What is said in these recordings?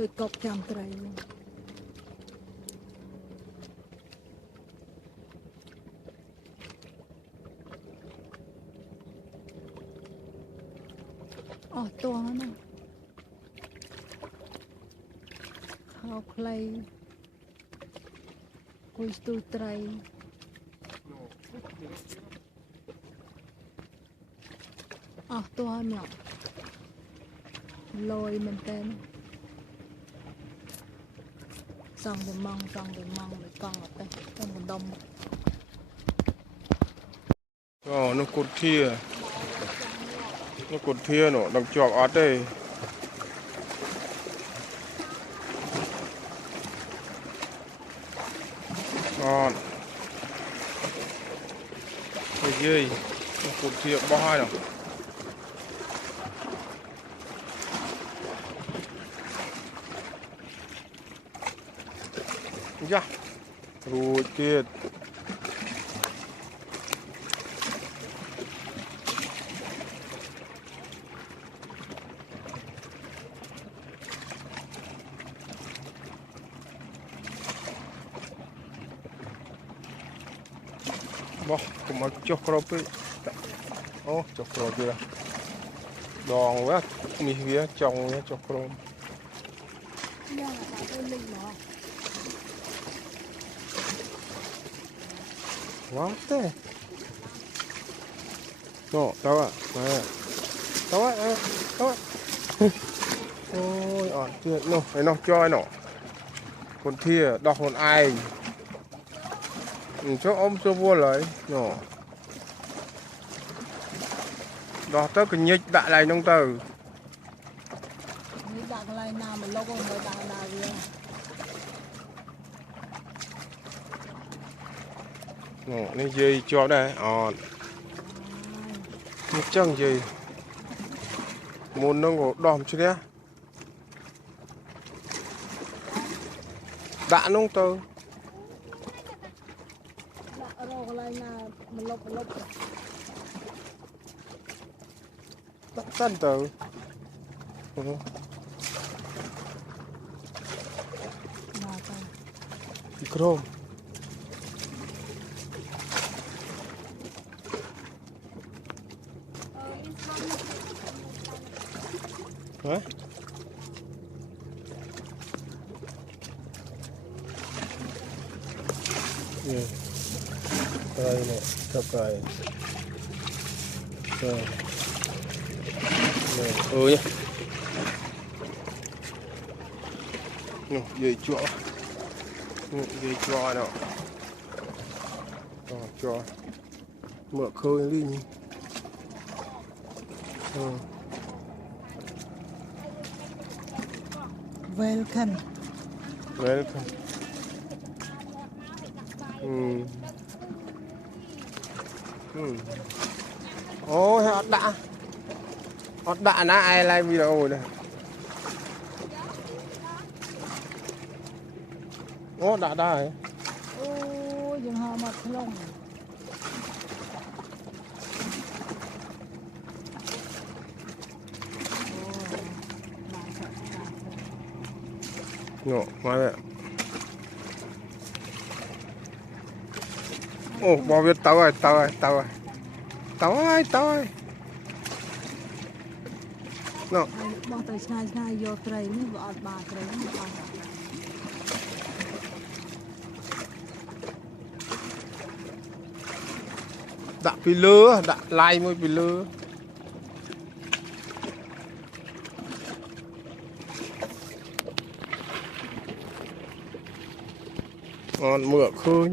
tôi cột chạm trời to nè khao clay cùi tu tray to nhở lôi mình tên xong rồi mong rồi con ở đây con còn đông nó cột thia nó đằng chọc ở đây còn cái gì nó cột thia bao hai nào dạ rồi kia bóc cũng mặc chọc crop ấy chọc crop kia đòn quá mi vía trồng nhé chọc crop quá thế nó đâu ạ đâu ạ ôi chuyện nó phải nó cho nó con thia đọc con ai cho ôm cho vua lấy nhỏ đó tới cái nhích đại này nông từ nhích đại này nào mà lâu rồi đại nào vậy nên gì cho đây một chân gì muốn nó ngủ đòm chứ nhé đã nông từ tắt sân từ chrome hả đây này chọc này rồi nhá dây chọ nào cho mở khơi đi nhỉ welcome ôi hot đã na ai live video này đã ấy ôi dừng họ mặt lông ngộ quá vậy bao biết tao ơi nó bỏ tới ngay vô tray nó bỏ ba tray nó bỏ đã bị lừa đã lai mới bị lừa ngon mưa khơi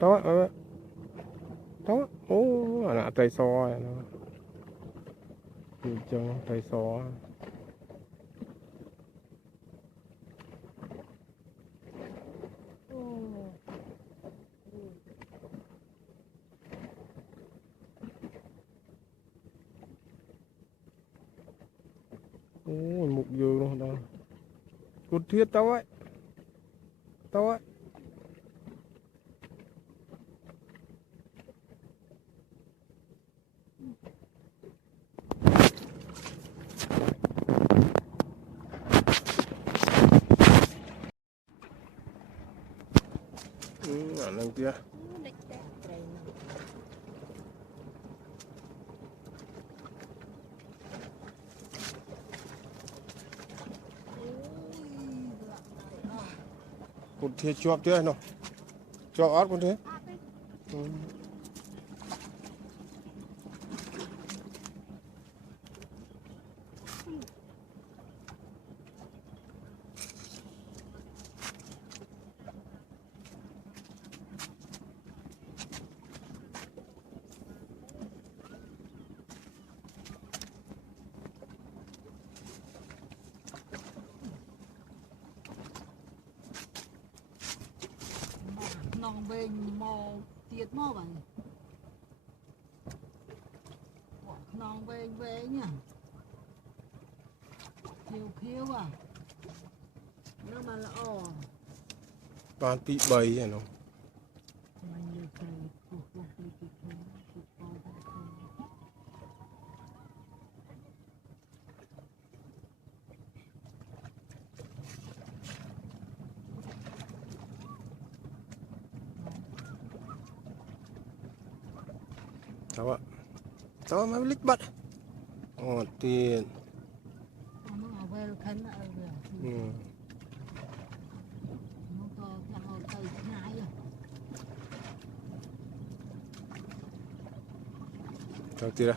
đó là tay so nó chân tay so mục dừa luôn đó cột thiết tao ấy nâng kia cột thiệt chọp chưa nó chọp ớt con thế nòng về màu tiệt màu vậy nòng về nhá khiêu à nó mà là toàn bị bầy vậy nó cháu mới lít bắt tiền nó về khánh ở ừ. nó có thằng từ ngay cháu tira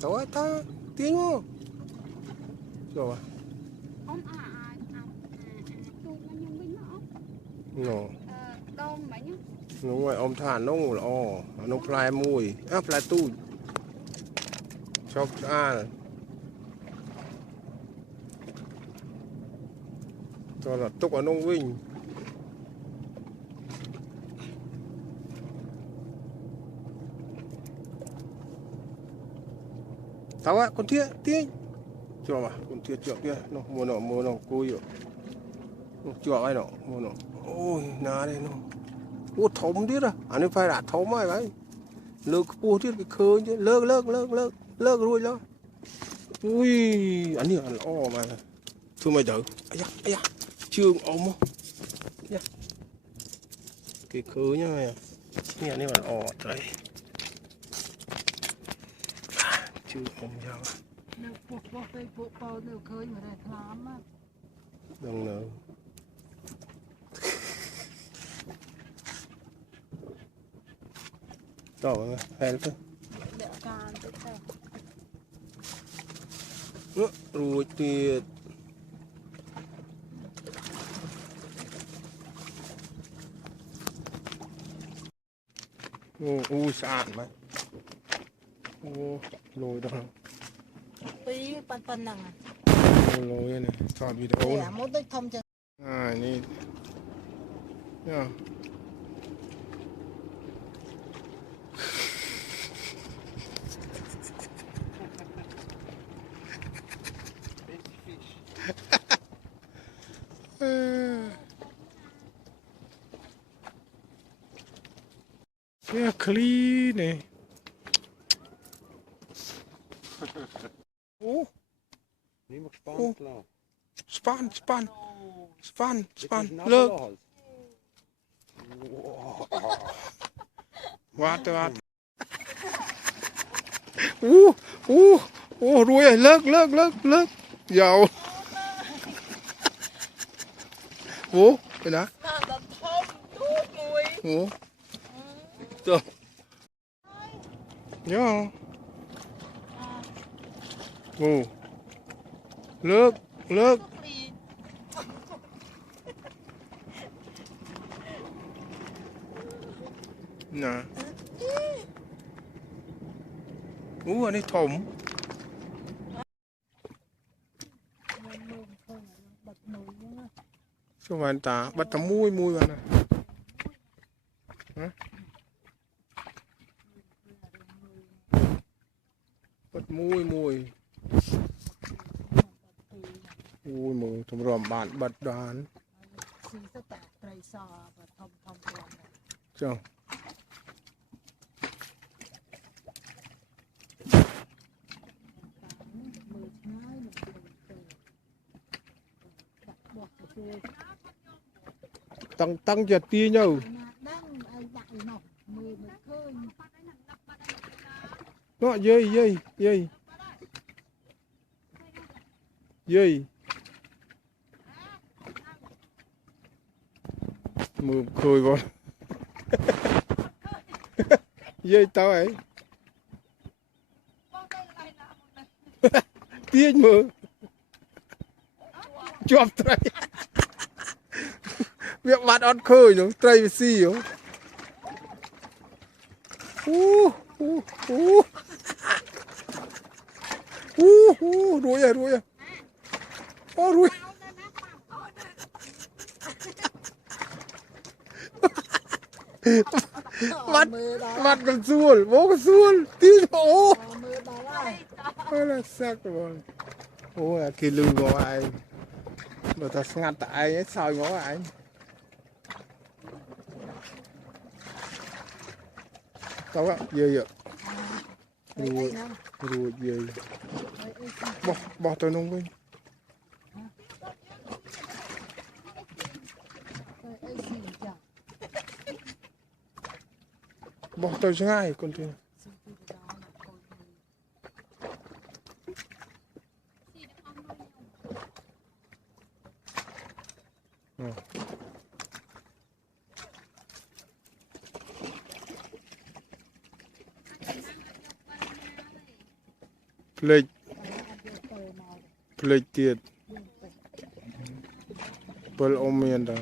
cháu ơi ta tiếng không rồi ông tụi nó nhân viên nó nó đông mấy nhá nó ngoài ông thản nó ngủ là nó plai mùi plai tu chọc cho là túc ở nông vinh tao ạ con thiệt tiếng cho mà con thiệt chọc kia nó mua nó cùi rồi nó chọc ai nó mua nó ôi nà đây nó ô thấm tiết à anh ấy phải đã thấm ai vậy lơ cua tiết cái khơi chứ lơ rồi đó ui anh ấy mà thương mày đỡ ấy da trường ôm không cái khơi nhá mày nghe này mà trời chưa ôm nhau nếu phụ bao nếu khơi mà đây lắm á đừng nữa rồi hay lắm đẹo can tới rồi tuyệt sạn mà lôi đó tí pan nằng lôi này chọn video này muốn tới thông chânนี่เนี่ยเนี่ยคลีเนี่ยโอ้ นี่มันสปอนแล้ว สปานเลิกวัดรวยเลิกยาวโอ้ไปนะโอ้ตัวย่อโอ้เลิกnè ở đây thùng sao mà ta bắt tấm mui vào này bắt mui thùng ròm bạn bật đàn chồng tăng chặt tia nhau đang ai dạy nó mưa mới khơi nó dây mưa khơi con dây tao ấy tia mưa chọp trai việc bắt ăn khơi nó trai xì không đuổi à đuổi mặt con xuôn bố con xuôn tiêu ô là sắc rồi ô là kia lưng ngó ai mà ta ngắt tại ai ấy soi ngó ai tao ạ dây ạ rồi dây bỏ tôi nông bên bỏ tôi sang ai con kia plek tiệt pel omen đó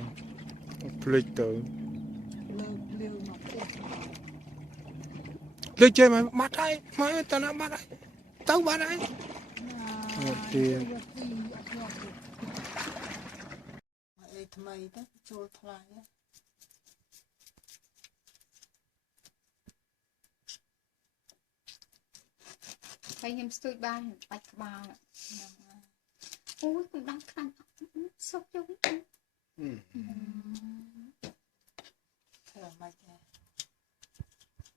plek tới plek chơi mà mắt ai mà tao nó mắt ai tao mắt ai một tiềnทำไมต้องโจทลาย Bây em stui ban bạch bào nè. Ôi cũng đang khăn sốc giống. Thở mạch nè.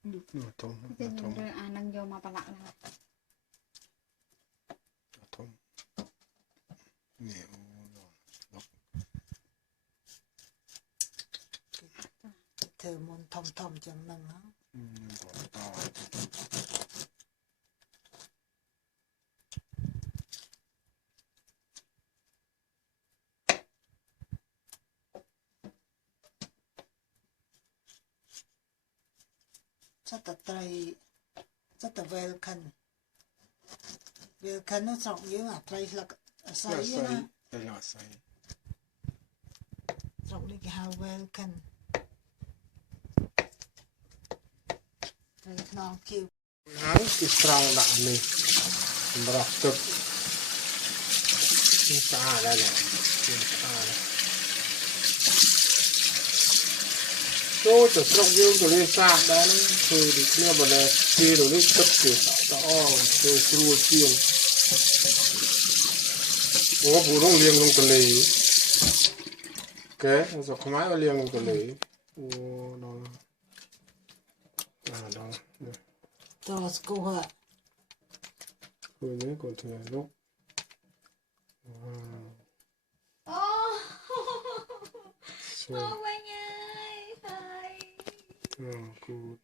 Nửa thùng. Rồi nâng vô mà bà lạ là. Thùng. Nhiều. Thở môn thòng chẳng nâng hả? Chắc là velcan nó trọng yếu à trai là sấy á Đây là sấy trọng đi cái hào velcan rồi non kêu nắng cái strong đạn này bọc cực xa đây này tôi chỉ strong dương của lên xa đó từ đi kia mà này kia rồi lên cấp kiểu to tôi xua chiên ủa phụ đông liêng không cần lì cái rồi không ai liêng không cần lì ủa đó đó cho cô hả rồi đấy còn thừa lúc Ô anh ơi thầy good